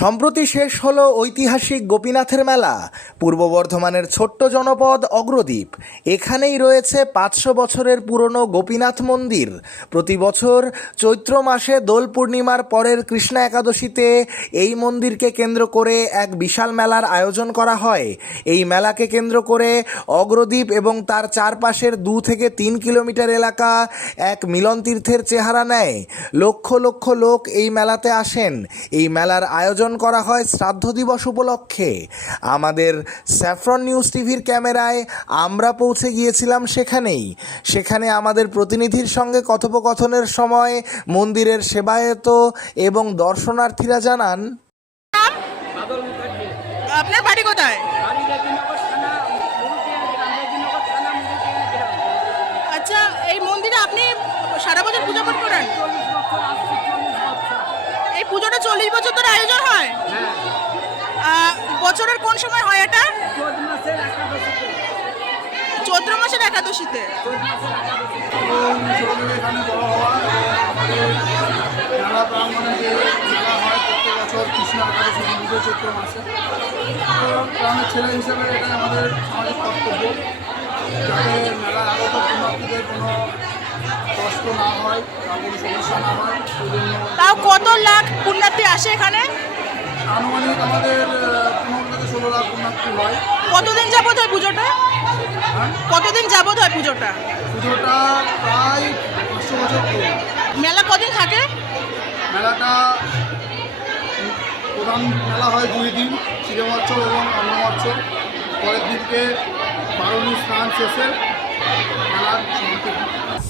সম্প্রতি শেষ হলো ঐতিহাসিক গোপীনাথের মেলা, পূর্ব বর্ধমানের ছোট্ট জনপদ অগ্রদ্বীপ। এখানেই রয়েছে পাঁচশো বছরের পুরনো গোপীনাথ মন্দির। প্রতি বছর চৈত্র মাসে দোল পূর্ণিমার পরের কৃষ্ণা একাদশীতে এই মন্দিরকে কেন্দ্র করে এক বিশাল মেলার আয়োজন করা হয়। এই মেলাকে কেন্দ্র করে অগ্রদ্বীপ এবং তার চারপাশের দু থেকে তিন কিলোমিটার এলাকা এক মিলন তীর্থের চেহারা নেয়। লক্ষ লক্ষ লোক এই মেলাতে আসেন। এই মেলার আয়োজন করা হয় শ্রাদ্ধ দিবস উপলক্ষে। আমাদের স্যাফরন নিউজ টিভির ক্যামেরায় আমরা পৌঁছে গিয়েছিলাম সেখানেই। সেখানে আমাদের প্রতিনিধির সঙ্গে কথোপকথনের সময় মন্দিরের সেবায়ত এবং দর্শনার্থীরা জানান, আপনার বাড়ি কোথায়? আচ্ছা এই মন্দিরে আপনি সারা বছর পুজো করেন? চল্লিশ বছর ধরে আয়োজন হয়? হ্যাঁ। বছরের কোন সময় হয় এটা? চোদ্দ মাসের একাদশীতে। চৈত্র মাসের একাদশীতে। মেলা প্রাঙ্গণে যে মেলা হয় প্রত্যেক বছর কৃষ্ণ একাদশী চৈত্র মাসে তো গ্রামের ছেলে হিসেবে এটা আমাদের সামাজিক কর্তব্য যাতে মেলার আগত পুণ্যার্থীদের কোনো কষ্ট না হয় বা সমস্যা না হয় তাও কত লাখ পুণ্যার্থী আসে এখানে? আনুমানিক আমাদের পনেরো থেকে ষোলো লাখ পুণ্যার্থী হয়। কতদিন যাবত হয় পুজোটা? হ্যাঁ? কতদিন যাবত হয় পুজোটা? পুজোটা প্রায় পাঁচশো বছর মেলা কদিন থাকে? মেলাটা প্রধান মেলা হয় দুই দিন চিড়ে মহোৎসব এবং অন্ন মহোৎসব পরের দিনকে বারণী স্নান শেষে।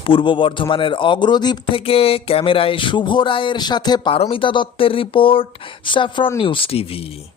পূর্ব বর্ধমানের অগ্রদ্বীপ থেকে ক্যামেরায় শুভ রায়ের সাথে পারমিতা দত্তের রিপোর্ট স্যাফরন নিউজ টিভি।